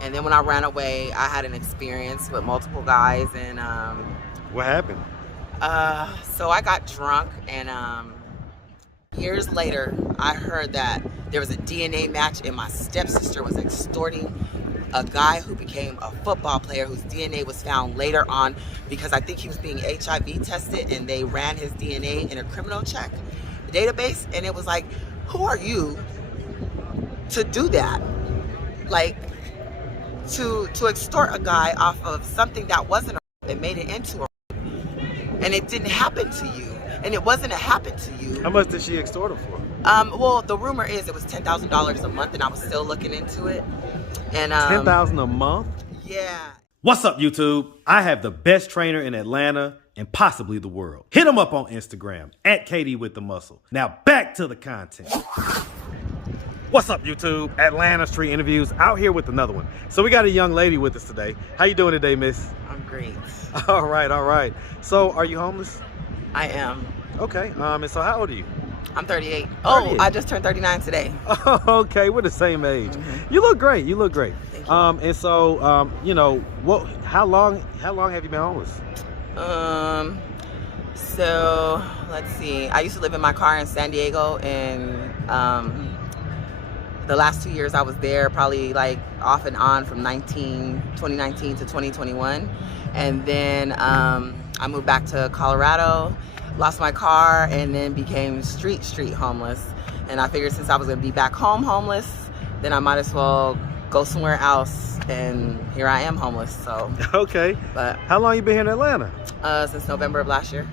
And then when I ran away, I had an experience with multiple guys. And what happened? so I got drunk, and years later, I heard that there was a DNA match, and my stepsister was extorting a guy who became a football player whose DNA was found later on because I think he was being HIV tested, and they ran his DNA in a criminal check database, and it was like, who are you to do that? Like, to extort a guy off of something that wasn't a and made it into a and it didn't happen to you, and it wasn't a happen to you. How much did she extort him for? Well, the rumor is it was $10,000 a month, and I was still looking into it. And $10,000 a month? Yeah. What's up, YouTube? I have the best trainer in Atlanta and possibly the world. Hit him up on Instagram at KD with the Muscle. Now back to the content. What's up, YouTube? Atlanta Street Interviews out here with another one. So we got a young lady with us today. How you doing today, miss? I'm great. All right, all right. So are you homeless? I am. Okay. And so how old are you? I'm 38. 38. Oh, I just turned 39 today. Oh, okay, we're the same age. Mm-hmm. You look great. You look great. Thank you. And so, you know, how long have you been homeless? So let's see. I used to live in my car in San Diego, and the last 2 years I was there, probably like off and on from 2019 to 2021. And then I moved back to Colorado, lost my car, and then became street homeless. And I figured since I was gonna be back home homeless, then I might as well go somewhere else. And here I am homeless, so. Okay. But how long you been here in Atlanta? Since November of last year.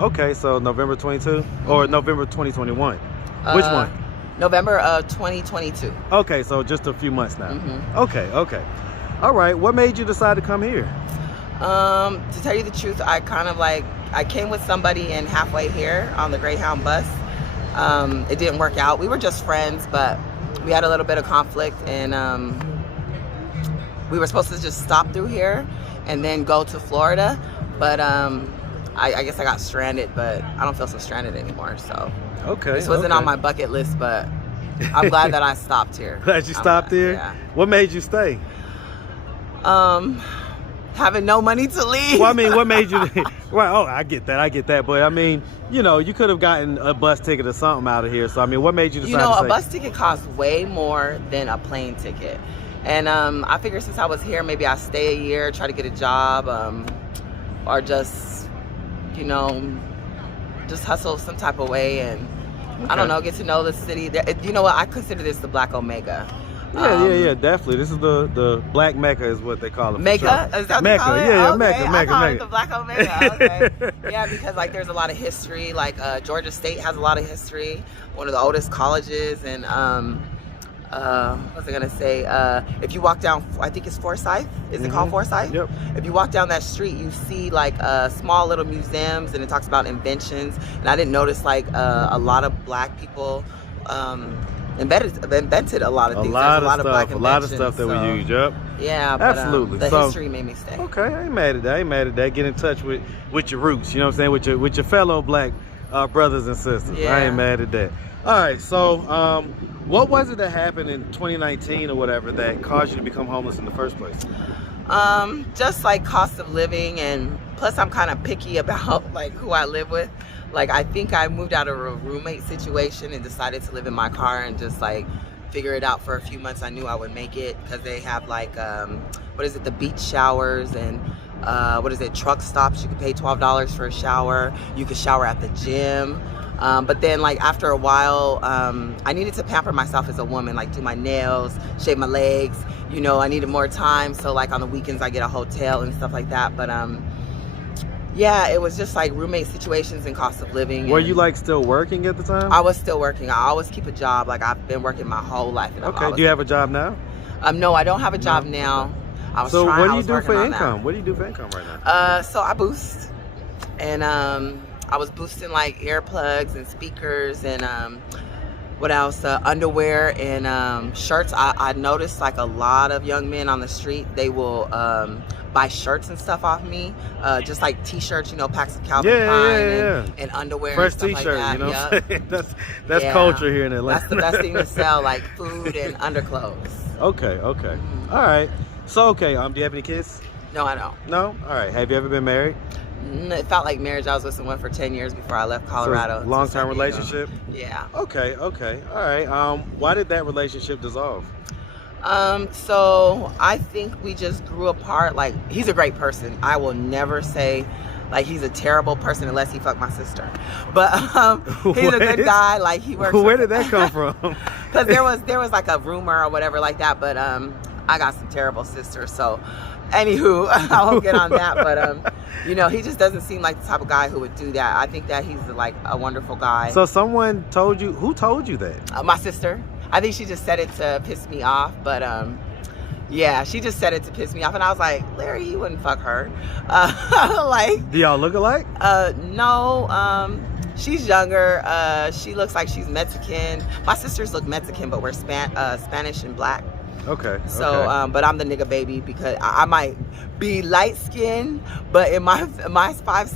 Okay, so November 22 or November 2021? Which one? November of 2022. Okay, so just a few months now. Mm-hmm. Okay. All right, what made you decide to come here? To tell you the truth, I came with somebody and halfway here on the Greyhound bus. It didn't work out. We were just friends, but we had a little bit of conflict, and we were supposed to just stop through here and then go to Florida. But I guess I got stranded, but I don't feel so stranded anymore, so. Okay. This wasn't on my bucket list, but I'm glad that I stopped here. Glad you stopped here? Yeah. What made you stay? Having no money to leave. Well, I mean, what made you? Well, oh, I get that. But I mean, you know, you could have gotten a bus ticket or something out of here. So I mean, what made you decide? You know, to a say, bus ticket costs way more than a plane ticket, and I figured since I was here, maybe I stay a year, try to get a job, or just, you know, just hustle some type of way, and I don't know, get to know the city. You know what? I consider this the Black Omega. Yeah, definitely. This is the Black Mecca is what they call it. Mecca? Sure. Is that what Mecca? you call it? Yeah, okay. Mecca. I call it the Black Omega. Okay. Yeah, because like there's a lot of history. Like Georgia State has a lot of history. One of the oldest colleges, and what was I gonna say? If you walk down, I think it's Forsyth. Is it called Forsyth? Yep. If you walk down that street, you see like small little museums, and it talks about inventions. And I didn't notice like a lot of Black people invented a lot of things. A lot of stuff that we use. Yep. Yeah, but, absolutely. The history made me stay. Okay, I ain't mad at that. Get in touch with your roots. You know what I'm saying? With your fellow Black brothers and sisters. Yeah. I ain't mad at that. All right. So, what was it that happened in 2019 or whatever that caused you to become homeless in the first place? Just like cost of living, and plus I'm kind of picky about like who I live with. Like, I think I moved out of a roommate situation and decided to live in my car and just like figure it out for a few months. I knew I would make it because they have like, the beach showers, and truck stops. You can pay $12 for a shower. You can shower at the gym. But then like after a while, I needed to pamper myself as a woman, like do my nails, shave my legs. You know, I needed more time. So like on the weekends I get a hotel and stuff like that. But yeah, it was just like roommate situations and cost of living. Were you like still working at the time? I was still working. I always keep a job. Like I've been working my whole life. And okay. Do you have a job now? No, I don't have a job now. So what do you do for income? What do you do for income right now? So I boost, and I was boosting like earplugs and speakers, and what else? Underwear and shirts. I noticed like a lot of young men on the street, they will buy shirts and stuff off me, just like t-shirts, you know, packs of Calvin Klein and underwear. Fresh and stuff t-shirt, like that. you know. Yep. That's culture here in Atlanta. That's the best thing to sell, like food and underclothes. Okay. All right. So, okay, do you have any kids? No, I don't. No? All right. Have you ever been married? It felt like marriage. I was with someone for 10 years before I left Colorado. So long-term relationship? Yeah. Okay. All right. Why did that relationship dissolve? So I think we just grew apart. Like, he's a great person. I will never say like he's a terrible person unless he fucked my sister. But he's a good guy. Like, he works. Where did that come from? Because there was like a rumor or whatever like that. But I got some terrible sisters. So, anywho, I won't get on that. But you know, he just doesn't seem like the type of guy who would do that. I think that he's like a wonderful guy. So someone told you? Who told you that? My sister. I think she just said it to piss me off, but yeah, she just said it to piss me off, and I was like, Larry, you wouldn't fuck her. Like, do y'all look alike? No. She's younger. She looks like she's Mexican. My sisters look Mexican, but we're Spanish and black. Okay. So, okay. But I'm the nigga baby because I might be light skinned, but in my five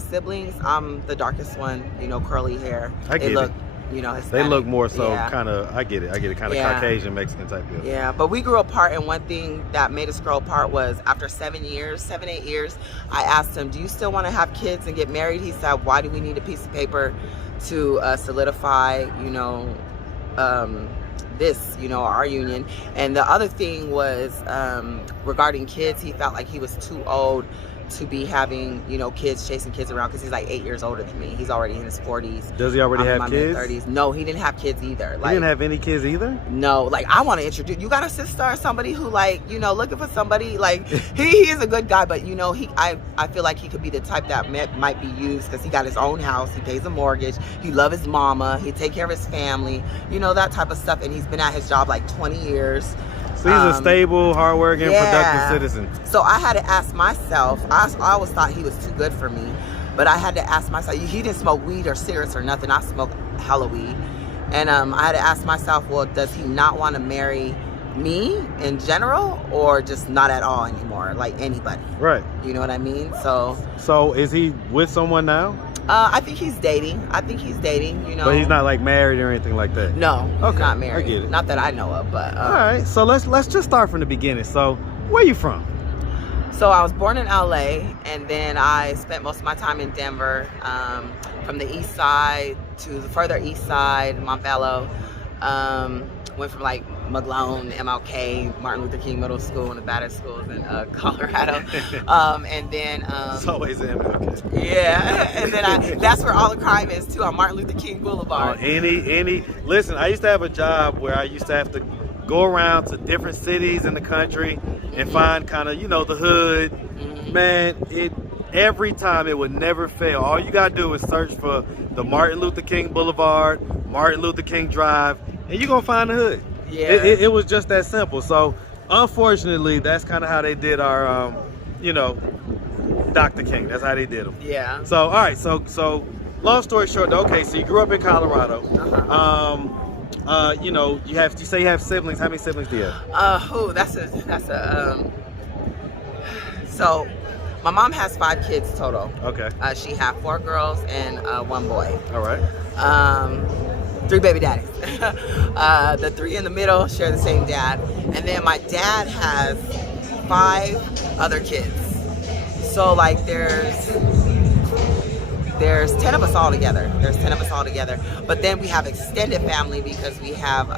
siblings, I'm the darkest one. You know, curly hair. I get it. You know, Hispanic. They look more so yeah. kind of, I get it, kind of Caucasian, Mexican type deal. Yeah, but we grew apart, and one thing that made us grow apart was after 7, 8 years, I asked him, do you still want to have kids and get married? He said, why do we need a piece of paper to solidify, you know, this, you know, our union? And the other thing was regarding kids, he felt like he was too old to be having, you know, kids, chasing kids around, because he's like 8 years older than me. He's already in his 40s. Does he already have kids? Mid-30s. No, he didn't have kids either. He didn't have any kids either? No, like, I want to introduce, you got a sister or somebody who, like, you know, looking for somebody, like, he is a good guy, but, you know, I feel like he could be the type that might be used, because he got his own house, he pays a mortgage, he love his mama, he take care of his family, you know, that type of stuff, and he's been at his job like 20 years. So he's a stable, hardworking, productive citizen. So I had to ask myself, I always thought he was too good for me, but I had to ask myself, he didn't smoke weed or cigarettes or nothing. I smoked hella weed. And I had to ask myself, well, does he not want to marry me in general, or just not at all anymore, like anybody? Right. You know what I mean? So is he with someone now? I think he's dating. You know. But he's not like married or anything like that? No, okay. He's not married. I get it. Not that I know of, but. All right, so let's just start from the beginning. So where you from? So I was born in LA, and then I spent most of my time in Denver, from the east side to the further east side, Montbello. Went from like McGlone, MLK, Martin Luther King Middle School, and the baddest schools in Colorado. And then it's always in MLK. Yeah, and then that's where all the crime is too, on Martin Luther King Boulevard. Listen, I used to have a job where I used to have to go around to different cities in the country and find kind of, you know, the hood. Man, every time it would never fail. All you gotta do is search for the Martin Luther King Boulevard, Martin Luther King Drive, and you're gonna find the hood. Yeah. It was just that simple. So unfortunately, that's kind of how they did our, you know, Dr. King. That's how they did him. Yeah. So all right. So long story short, okay. So you grew up in Colorado. You know, you say you have siblings. How many siblings do you have? So my mom has 5 kids total. Okay. She had 4 girls and 1 boy. All right. 3 baby daddies. The 3 in the middle share the same dad, and then my dad has 5 other kids. So like there's 10 of us all together. But then we have extended family, because we have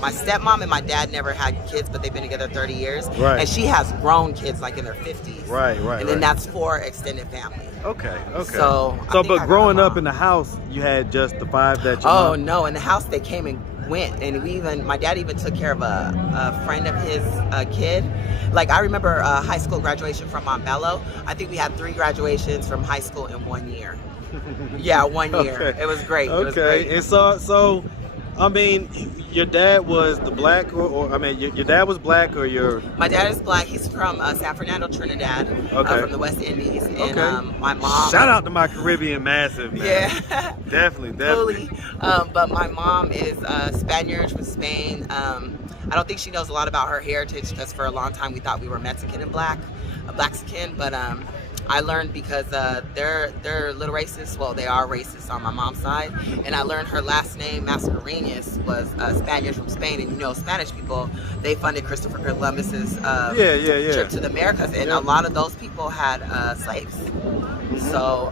my stepmom and my dad never had kids, but they've been together 30 years. Right. And she has grown kids like in their 50s. Right. And then that's 4 extended family. Okay. So but growing up in the house, you had just the 5 that you Oh, no. In the house, they came and went. And my dad even took care of a friend of his kid. Like, I remember high school graduation from Montbello. I think we had 3 graduations from high school in 1 year. Yeah, 1 year. Okay. It was great. Okay. It was great. And so, I mean, your dad was the black, or I mean, your dad was black, or your? My dad is black. He's from San Fernando, Trinidad, from the West Indies. And my mom. Shout out to my Caribbean massive, man. Yeah. definitely. But my mom is Spaniard from Spain. I don't think she knows a lot about her heritage, because for a long time we thought we were Mexican and Blaxican, but I learned because they're a little racist. Well, they are racist on my mom's side, and I learned her last name Mascareñas was a Spaniard from Spain, and you know Spanish people, they funded Christopher Columbus's trip to the Americas, and a lot of those people had slaves. So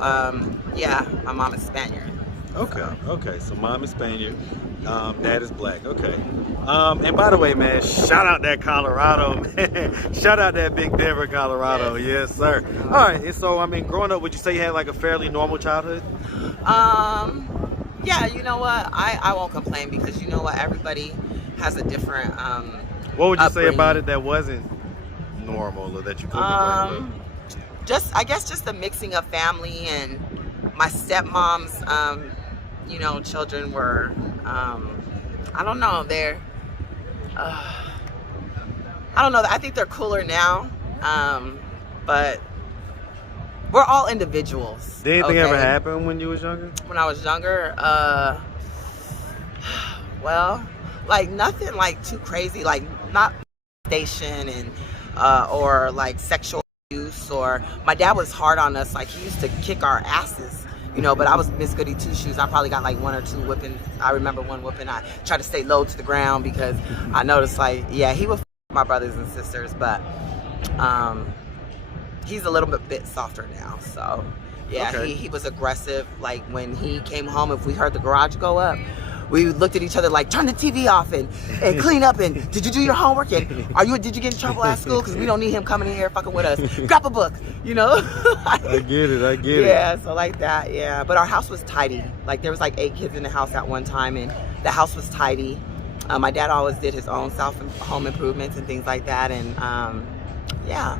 yeah, my mom is Spaniard. Okay, so mom is Spaniard, dad is black. Okay. And by the way, man, shout out that Colorado, man. Shout out that Big Denver, Colorado. Yes, sir. All right, and so, I mean, growing up, would you say you had like a fairly normal childhood? Yeah, you know what? I won't complain because you know what? Everybody has a different what would you say upbringing. about it that wasn't normal or that you couldn't complain with? I guess just the mixing of family, and my stepmom's you know, children were I don't know, they're I don't know, I think they're cooler now, but we're all individuals. Did anything ever happen when you was younger? When I was younger, well, like nothing like too crazy, like not station and or like sexual abuse, or my dad was hard on us, like he used to kick our asses, you know, but I was Miss Goody Two Shoes. I probably got like 1 or 2 whippings. I remember one whipping. I tried to stay low to the ground because I noticed, like, yeah, he would f my brothers and sisters, but he's a little bit softer now. So yeah, okay. he was aggressive. Like when he came home, if we heard the garage go up, we looked at each other like, turn the TV off and clean up, and did you do your homework, and did you get in trouble at school, because we don't need him coming in here fucking with us. Grab a book, you know. I get it. Yeah, so like that, yeah. But our house was tidy. Like there was like 8 kids in the house at one time, and the house was tidy. My dad always did his own home improvements and things like that, and yeah.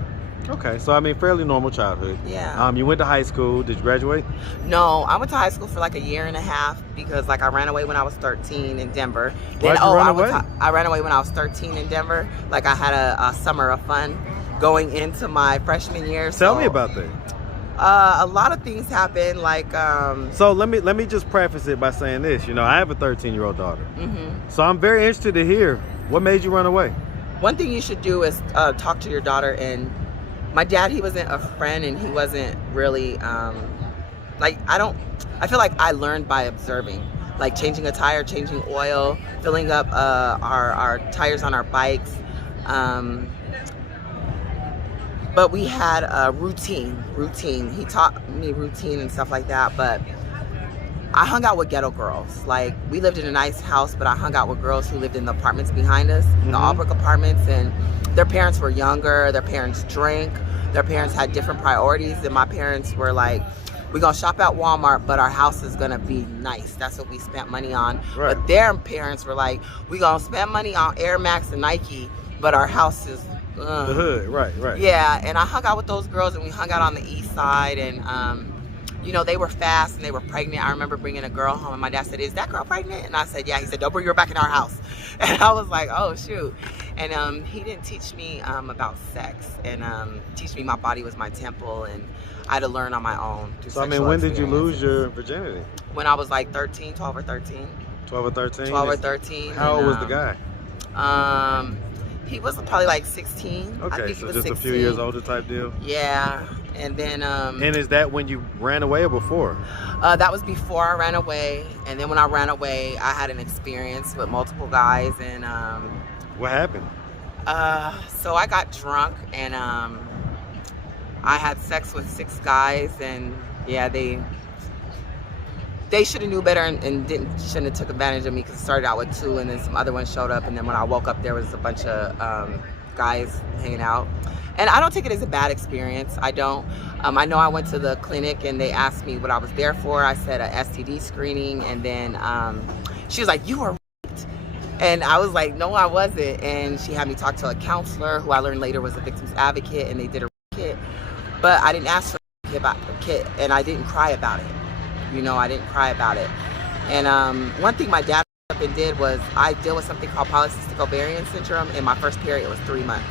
Okay, so I mean, fairly normal childhood. Yeah. You went to high school. Did you graduate? No, I went to high school for like a year and a half because like I ran away when I was 13 in Denver. Why'd you run away? I ran away when I was 13 in Denver. Like I had a summer of fun going into my freshman year. Tell me about that. A lot of things happened, like so let me just preface it by saying this. You know, I have a 13-year-old daughter. So I'm very interested to hear what made you run away. One thing you should do is talk to your daughter. And my dad, he wasn't a friend, and he wasn't really like, I feel like I learned by observing, like changing a tire, changing oil, filling up our tires on our bikes. But we had a routine. He taught me routine and stuff like that. But I hung out with ghetto girls. Like, we lived in a nice house, but I hung out with girls who lived in the apartments behind us, the Albrook apartments, and their parents were younger, their parents drank, their parents had different priorities, and my parents were like, we're gonna shop at Walmart, but our house is gonna be nice. That's what we spent money on. Right. But their parents were like, we're gonna spend money on Air Max and Nike, but our house is the hood. Right. Yeah, and I hung out with those girls, and we hung out on the east side, and you know, they were fast and they were pregnant. I remember bringing a girl home, and my dad said, is that girl pregnant? And I said, yeah. He said, don't bring her back in our house. And I was like, oh shoot. And he didn't teach me about sex, and teach me my body was my temple, and I had to learn on my own. So I mean, when did you lose your virginity? When I was like 13, 12 or 13. 12 or 13? 12 or 13. How old was the guy? He was probably like 16. Okay, I think so he was just 16. a few years older type deal? Yeah. And then and is that when you ran away or before? That was before I ran away. And then when I ran away, I had an experience with multiple guys, and what happened? So I got drunk, and I had sex with 6 guys, and yeah, they should have knew better, and shouldn't have took advantage of me, because it started out with 2, and then some other ones showed up, and then when I woke up, there was a bunch of guys hanging out. And I don't take it as a bad experience. I don't. I know I went to the clinic, and they asked me what I was there for. I said a STD screening, and then she was like, you were raped. And I was like, no, I wasn't. And she had me talk to a counselor, who I learned later was a victim's advocate, and they did a kit. But I didn't ask for a kit, and I didn't cry about it. You know, I didn't cry about it. And one thing my dad up and did was, I deal with something called polycystic ovarian syndrome, and my first period was 3 months.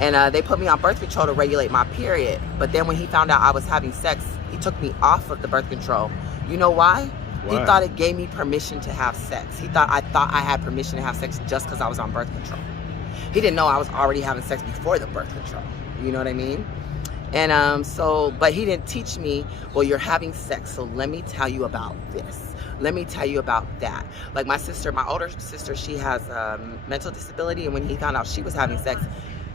And they put me on birth control to regulate my period. But then when he found out I was having sex, he took me off of the birth control. You know why? He thought it gave me permission to have sex. He thought I had permission to have sex just because I was on birth control. He didn't know I was already having sex before the birth control. You know what I mean? And but he didn't teach me, well, you're having sex, so let me tell you about this. Let me tell you about that. Like my sister, my older sister, she has mental disability, and when he found out she was having sex,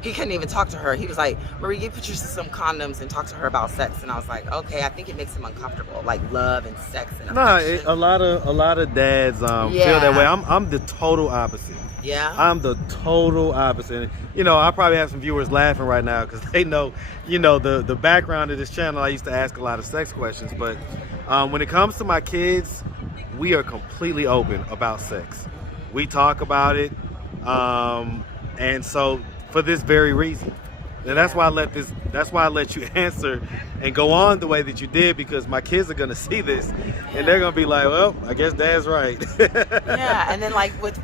he couldn't even talk to her. He was like, Marie, get pictures of some condoms and talk to her about sex. And I was like, okay, I think it makes him uncomfortable, like love and sex and affection. A lot of dads feel that way. I'm the total opposite. Yeah. I'm the total opposite. You know, I probably have some viewers laughing right now because they know, you know, the background of this channel. I used to ask a lot of sex questions, but when it comes to my kids, we are completely open about sex. We talk about it, and so for this very reason. And that's why I let you answer and go on the way that you did, because my kids are gonna see this and they're gonna be like, well, I guess Dad's right. Yeah, and then like with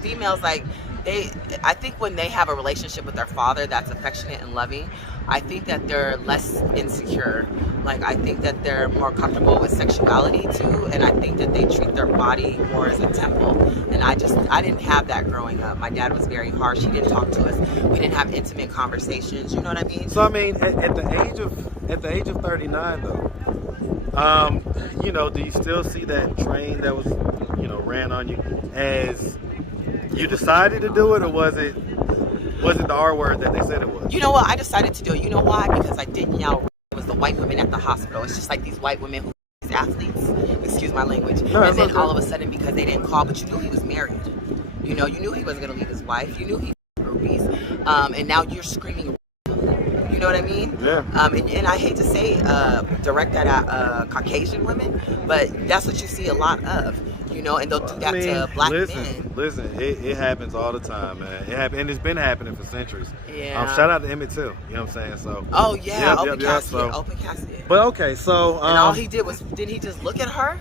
females, like I think when they have a relationship with their father that's affectionate and loving, I think that they're less insecure. Like I think that they're more comfortable with sexuality too, and I think that they treat their body more as a temple. And I didn't have that growing up. My dad was very harsh. He didn't talk to us. We didn't have intimate conversations. You know what I mean? So I mean, at the age of 39 though, you know, do you still see that train that was, you know, ran on you as you decided to do it, or was it the R word that they said it was? You know what? I decided to do it. You know why? Because I didn't yell. It was the white women at the hospital. It's just like these white women who these athletes. Excuse my language. No, and then okay. all of a sudden, because they didn't call, but you knew he was married. You know, you knew he wasn't going to leave his wife. You knew he was groupies. And now you're screaming. You know what I mean? Yeah. And I hate to say direct that at Caucasian women, but that's what you see a lot of. You know, and they'll do that to black men. Listen, it happens all the time, man. And it's been happening for centuries. Yeah. Shout out to Emmett too. You know what I'm saying? So. Oh yeah, open casket, so. open casket. But okay, so. And all he did was, didn't he just look at her?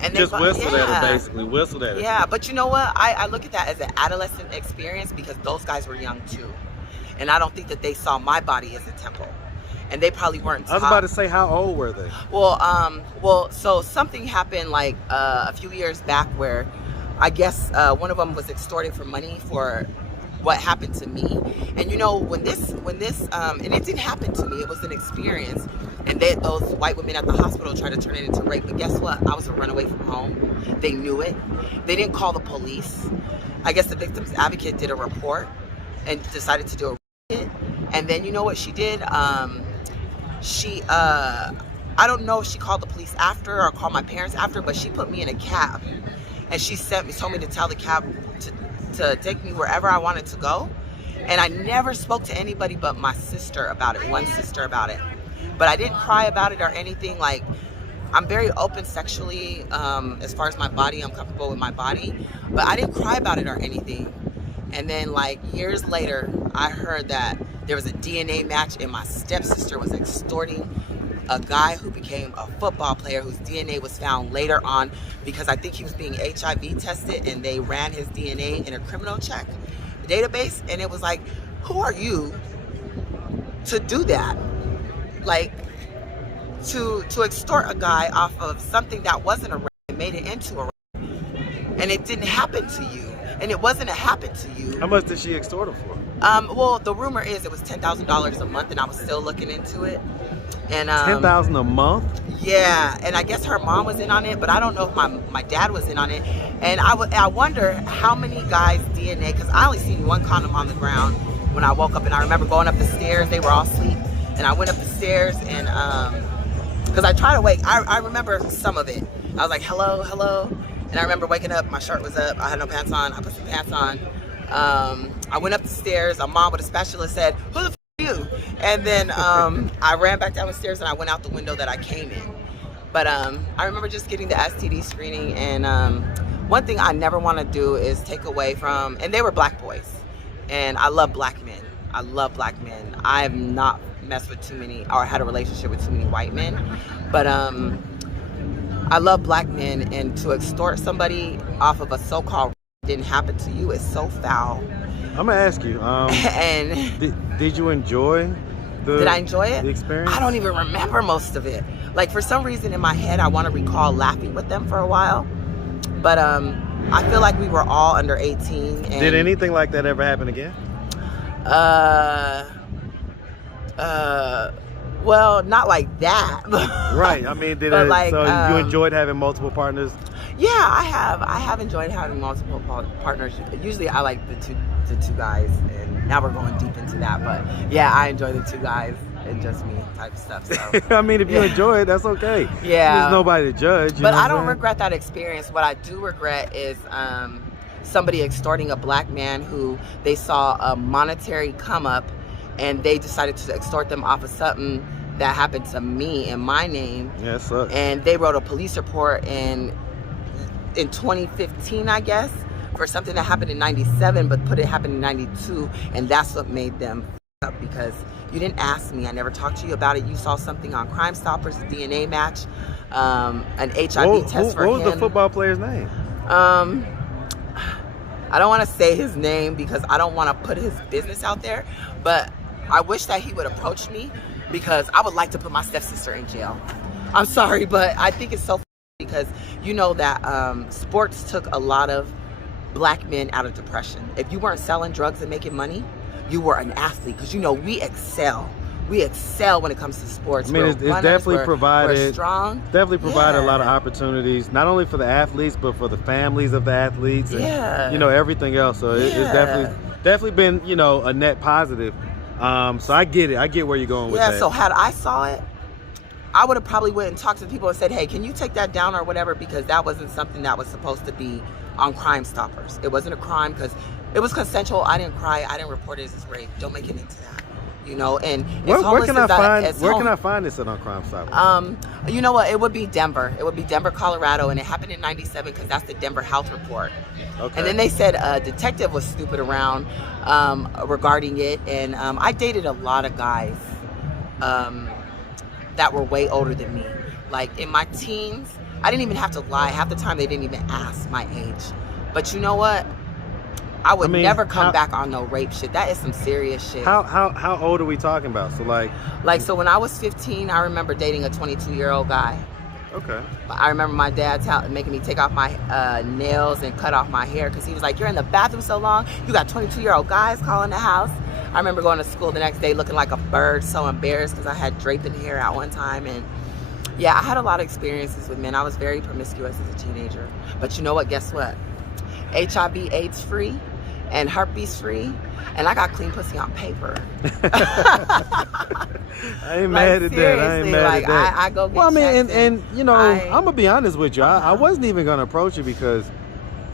And just whistled at her, basically. Whistled at her. Yeah, but you know what? I look at that as an adolescent experience because those guys were young too, and I don't think that they saw my body as a temple. And they probably weren't taught. I was about to say, how old were they? Well, so something happened like a few years back where I guess one of them was extorted for money for what happened to me. And you know, when this, and it didn't happen to me, it was an experience. And those white women at the hospital tried to turn it into rape. But guess what? I was a runaway from home. They knew it. They didn't call the police. I guess the victim's advocate did a report and decided to do a report. And then you know what she did? I don't know if she called the police after or called my parents after, but she put me in a cab, and she told me to tell the cab to take me wherever I wanted to go. And I never spoke to anybody but my sister about it, one sister about it. But I didn't cry about it or anything. Like, I'm very open sexually, as far as my body. I'm comfortable with my body, but I didn't cry about it or anything. And then like years later, I heard that there was a DNA match and my stepsister was extorting a guy who became a football player whose DNA was found later on because I think he was being HIV tested, and they ran his DNA in a criminal check database. And it was like, who are you to do that? Like, to extort a guy off of something that wasn't a rape and made it into a rape. And it didn't happen to you. And it wasn't a happen to you. How much did she extort him for? Well, the rumor is it was $10,000 a month, and I was still looking into it. And $10,000 a month? Yeah, and I guess her mom was in on it, but I don't know if my dad was in on it. And I wonder how many guys' DNA, because I only seen one condom on the ground when I woke up, and I remember going up the stairs. They were all asleep, and I went up the stairs, and because I tried to wake, I remember some of it. I was like, hello, hello. And I remember waking up, my shirt was up, I had no pants on, I put some pants on. I went up the stairs, a mom with a spatula said, who the f are you? And then I ran back down the stairs and I went out the window that I came in. But I remember just getting the STD screening, and one thing I never want to do is take away from, and they were black boys, and I love black men. I love black men. I have not messed with too many, or had a relationship with too many white men, but I love black men, and to extort somebody off of a so-called didn't happen to you is so foul. I'm gonna ask you, and did you enjoy did I enjoy it? The experience? I don't even remember most of it. Like, for some reason in my head, I want to recall laughing with them for a while, but I feel like we were all under 18. And did anything like that ever happen again? Well, not like that. Right. I mean, But like, so you enjoyed having multiple partners? Yeah, I have enjoyed having multiple partners. Usually I like the two guys, and now we're going deep into that. But yeah, I enjoy the two guys and just me type stuff. So I mean, if you enjoy it, that's okay. Yeah. There's nobody to judge. But I don't regret that experience. What I do regret is somebody extorting a black man who they saw a monetary come up, and they decided to extort them off of something that happened to me in my name. Yeah, it sucks. And they wrote a police report in 2015, I guess, for something that happened in 97, but it happened in 92, and that's what made them up, because you didn't ask me. I never talked to you about it. You saw something on Crime Stoppers, a DNA match, an HIV test for him. What was the football player's name? I don't want to say his name because I don't want to put his business out there, but I wish that he would approach me, because I would like to put my stepsister in jail. I'm sorry, but I think it's so because you know that sports took a lot of black men out of depression. If you weren't selling drugs and making money, you were an athlete, because you know we excel. We excel when it comes to sports. I mean, it's definitely provided. We're strong. Definitely provided a lot of opportunities, not only for the athletes, but for the families of the athletes. And, you know, everything else. So it's definitely been, you know, a net positive. So I get it. I get where you're going with that. Yeah. So had I saw it, I would have probably went and talked to people and said, hey, can you take that down or whatever, because that wasn't something that was supposed to be on Crime Stoppers. It wasn't a crime because it was consensual. I didn't cry. I didn't report it as rape. Don't make it into that. You know, and where can I find this on Crime Stoppers? You know what? It would be Denver. It would be Denver, Colorado, and it happened in 97 because that's the Denver Health Report. Okay. And then they said a detective was stupid around regarding it, and I dated a lot of guys that were way older than me. Like in my teens, I didn't even have to lie. Half the time they didn't even ask my age. But you know what? I would never come back on no rape shit. That is some serious shit. How old are we talking about? So so when I was 15, I remember dating a 22-year-old guy. Okay. I remember my dad making me take off my nails and cut off my hair, because he was like, you're in the bathroom so long, you got 22-year-old guys calling the house. I remember going to school the next day looking like a bird, so embarrassed because I had draping hair at one time. And yeah, I had a lot of experiences with men. I was very promiscuous as a teenager. But you know what? Guess what? HIV AIDS free and herpes free, and I got clean pussy on paper. I ain't mad at that. I ain't mad at that. I go get checks and you know, I'm gonna be honest with you. I wasn't even gonna approach you because,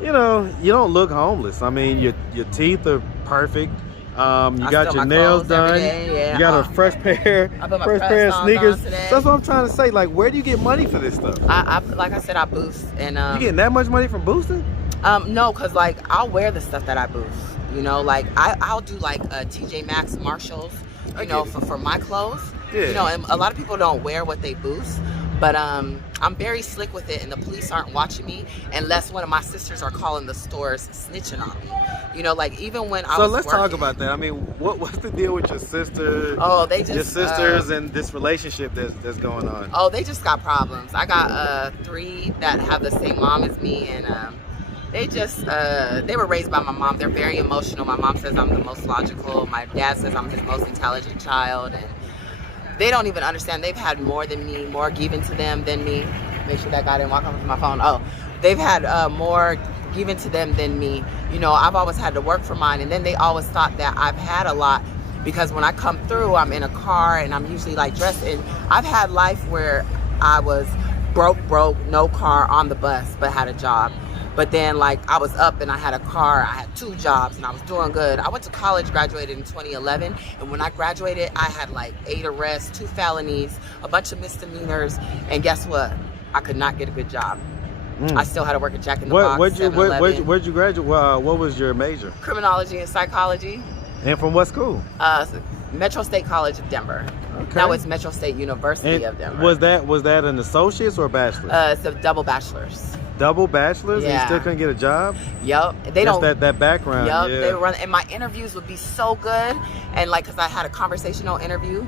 you know, you don't look homeless. I mean, your teeth are perfect. You got your nails done. You got a fresh pair of sneakers. That's what I'm trying to say. Like, where do you get money for this stuff? Like I said, I boost. And you getting that much money from boosting? No, cause like I'll wear the stuff that I boost. You know, like I'll do like TJ Maxx, Marshalls. You know, for my clothes. Yeah. You know, and a lot of people don't wear what they boost. But I'm very slick with it, and the police aren't watching me unless one of my sisters are calling the stores snitching on me. You know, like even when I was let's talk about that. I mean, what's the deal with your sister? Oh, they just your sisters and this relationship that's going on. Oh, they just got problems. I got 3 that have the same mom as me, and they were raised by my mom. They're very emotional. My mom says I'm the most logical. My dad says I'm his most intelligent child, and they don't even understand. They've had more than me, more given to them than me. Make sure that guy didn't walk off with my phone. Oh, they've had more given to them than me. You know, I've always had to work for mine, and then they always thought that I've had a lot because when I come through, I'm in a car and I'm usually like dressed in. I've had life where I was broke, no car, on the bus, but had a job. But then like I was up and I had a car, I had 2 jobs and I was doing good. I went to college, graduated in 2011. And when I graduated, I had like 8 arrests, 2 felonies, a bunch of misdemeanors. And guess what? I could not get a good job. I still had to work at Jack in the Box. Where'd you graduate? What was your major? Criminology and psychology. And from what school? Metro State College of Denver. Okay. Now it's Metro State University of Denver. Was that an associate's or a bachelor's? It's a double bachelor's. Double bachelor's? Yeah. And you still couldn't get a job? Yep. They don't. That background. Yep. Yeah. They run, and my interviews would be so good, and like, cause I had a conversational interview.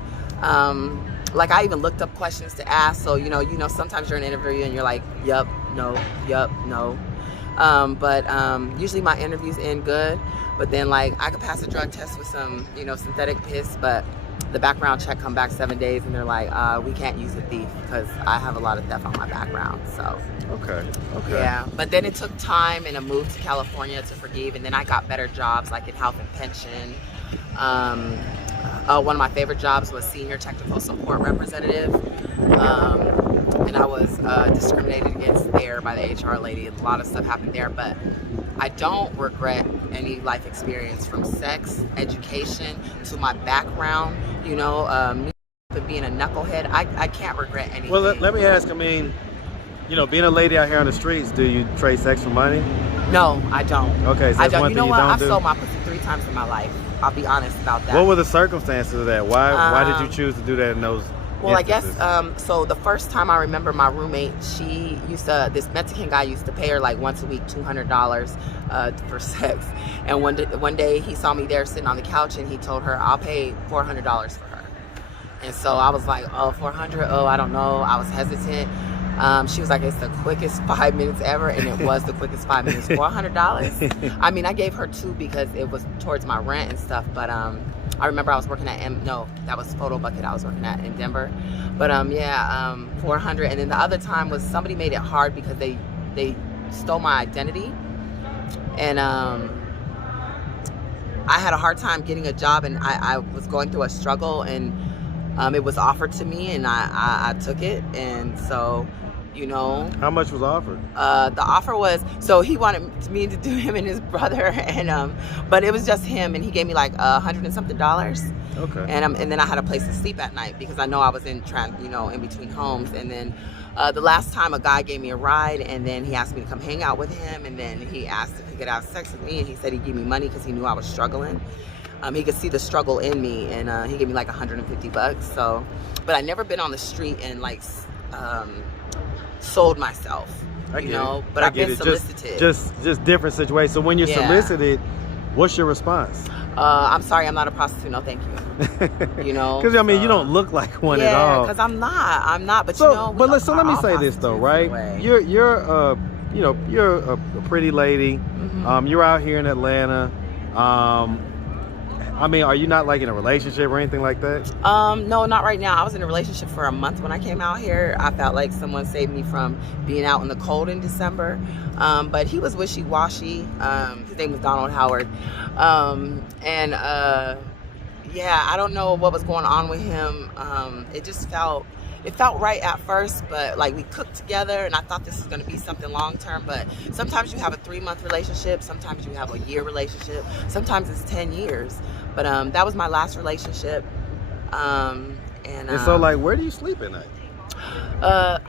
Like I even looked up questions to ask. So you know, sometimes you're in an interview and you're like, yep, no, yep, no. But usually my interviews end good. But then like I could pass a drug test with some, synthetic piss, but the background check come back 7 days, and they're like, we can't use a thief because I have a lot of theft on my background. So Okay. yeah, but then it took time and a move to California to forgive, and then I got better jobs like in health and pension. One of my favorite jobs was senior technical support representative, and I was discriminated against there by the HR lady. A lot of stuff happened there, but I don't regret any life experience, from sex, education, to my background, you know, me being a knucklehead. I can't regret anything. Well, let me ask, I mean, you know, being a lady out here on the streets, do you trade sex for money? No, I don't. Okay, so I that's don't. one You thing know you what? don't I've do? sold my pussy 3 times in my life. I'll be honest about that. What were the circumstances of that? Why did you choose to do that in those Well, instances? I guess, so the first time I remember my roommate, this Mexican guy used to pay her like once a week, $200 for sex. And one day he saw me there sitting on the couch, and he told her, I'll pay $400 for her. And so I was like, oh, 400? Oh, I don't know. I was hesitant. She was like, it's the quickest 5 minutes ever, and it was the quickest 5 minutes. $400. I mean, I gave her 2 because it was towards my rent and stuff, but I remember I was working at that was Photo Bucket I was working at in Denver. But 400. And then the other time was somebody made it hard because they stole my identity, and I had a hard time getting a job, and I was going through a struggle, and it was offered to me, and I took it. And so, you know, How much was offered? the offer was, so he wanted me to do him and his brother, and but it was just him, and he gave me like $100 and something. Okay. And then I had a place to sleep at night because I know I was in between homes. And then the last time a guy gave me a ride, and then he asked me to come hang out with him, and then he asked if he could have sex with me, and he said he'd give me money because he knew I was struggling. He could see the struggle in me, and he gave me like $150. So, but I never been on the street and like sold myself, but I've been solicited. Just different situations. So when you're solicited, what's your response? I'm sorry, I'm not a prostitute. No, thank you. You know, Because I mean, you don't look like one at all. Yeah, because I'm not. But so, so let me say this though, right? You're a pretty lady. Mm-hmm. You're out here in Atlanta. I mean, are you not like in a relationship or anything like that? No, not right now. I was in a relationship for a month when I came out here. I felt like someone saved me from being out in the cold in December. But he was wishy-washy. His name was Donald Howard. I don't know what was going on with him. It felt right at first, but like we cooked together, and I thought this was going to be something long term. But sometimes you have a 3-month relationship, sometimes you have a year relationship, sometimes it's 10 years. But that was my last relationship. And so, like, where do you sleep at night? I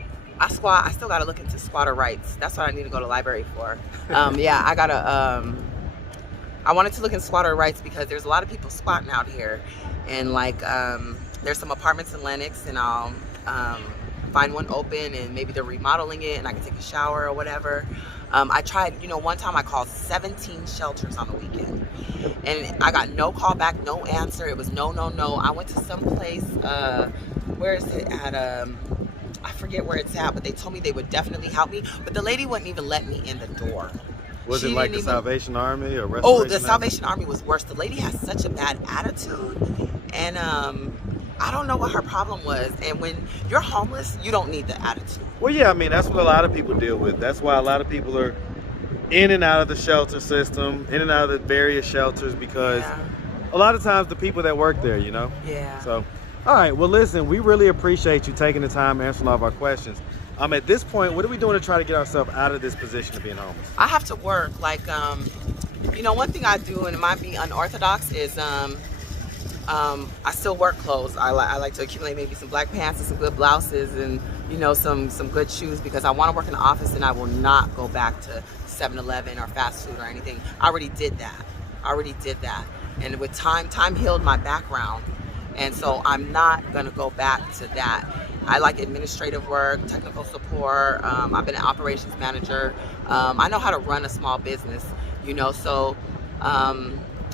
squat. I still got to look into squatter rights. That's what I need to go to the library for. I wanted to look into squatter rights because there's a lot of people squatting out here, and like there's some apartments in Lenox, and I'll find one open, and maybe they're remodeling it, and I can take a shower or whatever. I tried, one time I called 17 shelters on the weekend, and I got no call back, no answer. It was no. I went to some place, where is it at? I forget where it's at, but they told me they would definitely help me, but the lady wouldn't even let me in the door. Was it like the Salvation Army or Restoration? Oh, the Salvation Army was worse. The lady has such a bad attitude, and I don't know what her problem was. And when you're homeless, you don't need the attitude. Well, yeah, I mean, that's what a lot of people deal with. That's why a lot of people are in and out of the shelter system, in and out of the various shelters, because a lot of times the people that work there, Yeah. So, all right, well, listen, we really appreciate you taking the time answering all of our questions. At this point, what are we doing to try to get ourselves out of this position of being homeless? I have to work. Like, one thing I do, and it might be unorthodox, is I still work clothes. I like to accumulate maybe some black pants and some good blouses, and some good shoes, because I want to work in the office, and I will not go back to 7-Eleven or fast food or anything. I already did that. And with time healed my background, and so I'm not gonna go back to that. I like administrative work, technical support. I've been an operations manager. I know how to run a small business, so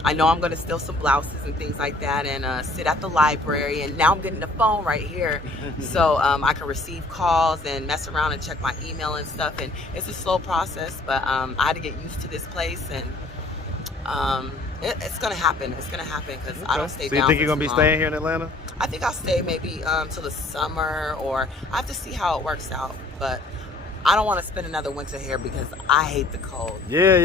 I know I'm going to steal some blouses and things like that, and sit at the library. And now I'm getting the phone right here, so I can receive calls and mess around and check my email and stuff. And it's a slow process, but I had to get used to this place, and It's gonna happen. It's gonna happen because I don't stay So you down think for you're gonna too be long. staying here in Atlanta? I think I'll stay maybe till the summer, or I have to see how it works out. But I don't want to spend another winter here because I hate the cold. Yeah.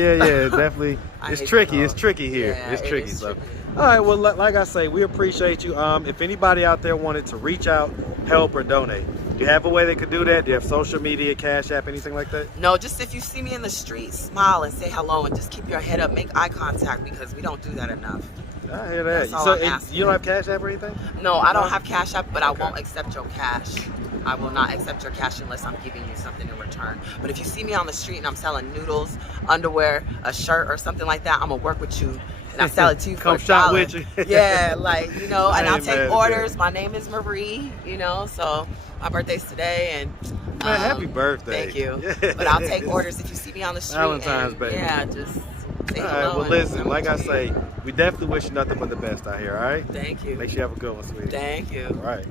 Definitely. It's tricky. It's tricky here. Yeah, It's it tricky. is So, tricky. all right. Well, like I say, we appreciate you. If anybody out there wanted to reach out, help, or donate, do you have a way they could do that? Do you have social media, Cash App, anything like that? No, just if you see me in the street, smile and say hello, and just keep your head up, make eye contact, because we don't do that enough. I hear that. That's all So I'm asking. you don't have Cash App or anything? No, I don't have Cash App, but I won't accept your cash. I will not accept your cash unless I'm giving you something in return. But if you see me on the street and I'm selling noodles, underwear, a shirt, or something like that, I'm gonna work with you and I'll sell it to you for Come shop with you. Yeah, like, you know, and I'll Ain't mad take at orders. that. My name is Marie, you know, so my birthday's today, and Man, happy birthday. Thank you. Yeah. But I'll take orders if you see me on the street. Valentine's, and, baby. Yeah, just say All hello. right, well, and listen, I'm like I with you. say, we definitely wish you nothing but the best out here, all right? Thank you. Make sure you have a good one, sweetie. Thank you. All right.